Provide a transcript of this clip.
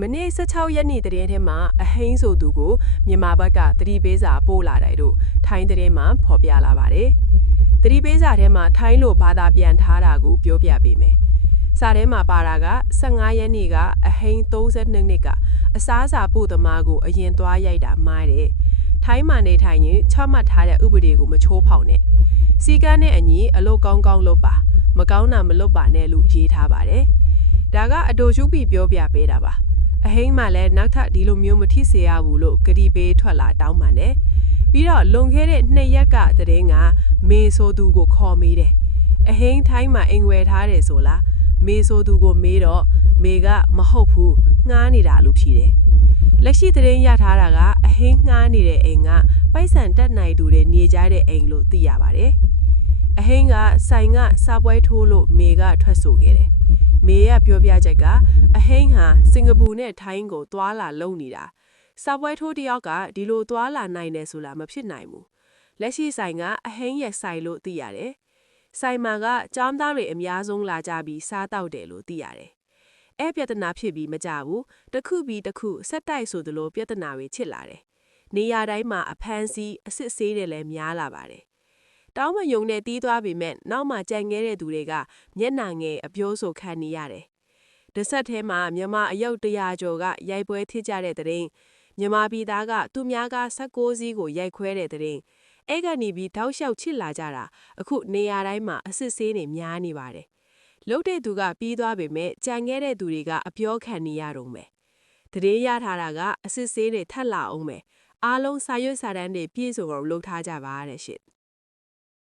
မနေ့16ရက်နေ့တရင်ထဲမှာအဟိန်းဆိုသူကိုမြန်မာဘက်ကသတိပေးစာပို့လာတယ်လို့ထိုင်းတရင်မှာဖော်ပြလာပါတယ်။သတိပေးစာထဲမှာထိုင်းလိုဘာသာပြန်ထားတာကိုပြောပြပေးမယ်။စာထဲမှာပါတာက15ရက်နေ့ကအဟိန်း32နှစ်ကအစားအစာပို့သမားကိုအရင်သွားရိုက်တာမှားတယ်။ထိုင်းမှာနေထိုင်ရင်ချမှတ်ထားတဲ့ဥပဒေကိုမချိုးဖောက်နဲ့။စီကန်းနဲ့အညီအလုပ်ကောင်းကောင်းလုပ်ပါမကောင်းတာမလုပ်ပါနဲ့လို့ရေးထားပါတယ်။ဒါကအတူရှုပြီးပြောပြပေးတာပါ။အဟိန်းမှလည်းနောက်ထပ်ဒီလိုမျိုးမထိစေရဘူးလို့ဂရီပေးထွက်လာတောင်းပန်တယ်။ပြီးတော့လွန်ခဲ့တဲ့2ရက်ကတရင်ကမေဆိုသူကိုခေါ်မေးတယ်။အဟိန်းထိုင်းမှာအိမ်ဝယ်ထားတယ်ဆိုလားမေဆိုသူကိုမေးတော့မေကမဟုတ်ဘူးငှားနေတာလို့ဖြေတယ်။လက်ရှိတရင်ရထားတာကအဟိန်းငှားနေတဲ့အိမ်ကပိုက်ဆံတက်နိုင်သူတွေနေကြတဲ့အိမ်လို့သိရပါတယ်။အဟိန်းကဆိုင်ကစားပွဲထိုးလို့မေကထွက်ဆိုခဲ့တယ်။မေကပြောပြချက်ကအဟိန်းဟာစင်ကာပူနဲ့ထိုင်းကိုသွာလာလုံနေတာစားပွဲထိုးတယောက်ကဒီလိုသွာလာနိုင်တယ်ဆိုလားမဖြစ်နိုင်ဘူးလက်ရှိဆိုင်ကအဟိန်းရဲ့ဆိုင်လို့သိရတယ်ဆိုင်မှာကကျောင်းသားတွေအများဆုံးလာကြပြီးစားတောက်တယ်လို့သိရတယ်အဲ့ပြဿနာဖြစ်ပြီးမကြဘူးတစ်ခုပြီးတစ်ခုဆက်တိုက်ဆိုသလိုပြဿနာတွေချစ်လာတယ်နေရာတိုင်းမှာအဖမ်းဆီးအစ်စ်ဆေးတွေလည်းများလာပါတယ်တောင်းမယုံနဲ့တီးသွားပေမဲ့နောက်မှကြံငဲတဲ့သူတွေကမျက်နှာငယ်အပြိုးဆိုခံနေရတယ်။တစ်ဆက်ထဲမှာမြန်မာအယုတ်100ကျော်ကရိုက်ပွဲထိကြတဲ့တဲ့ရင်မြန်မာပြည်သားကသူများက16စီးကိုရိုက်ခွဲတဲ့တဲ့ရင်အဲ့ကနေပြီးတောက်လျှောက်ချစ်လာကြတာအခုနေရာတိုင်းမှာအစ်စ်ဆေးနေများနေပါတယ်။လုတ်တဲ့သူကပြီးသွားပေမဲ့ကြံငဲတဲ့သူတွေကအပြောခံနေရတော့မယ်။တဲ့ရထားတာကအစ်စ်ဆေးတွေထက်လာအောင်မယ်။အားလုံးစာရွက်စာတမ်းတွေပြည့်စုံအောင်လုပ်ထားကြပါတဲ့ရှင့်။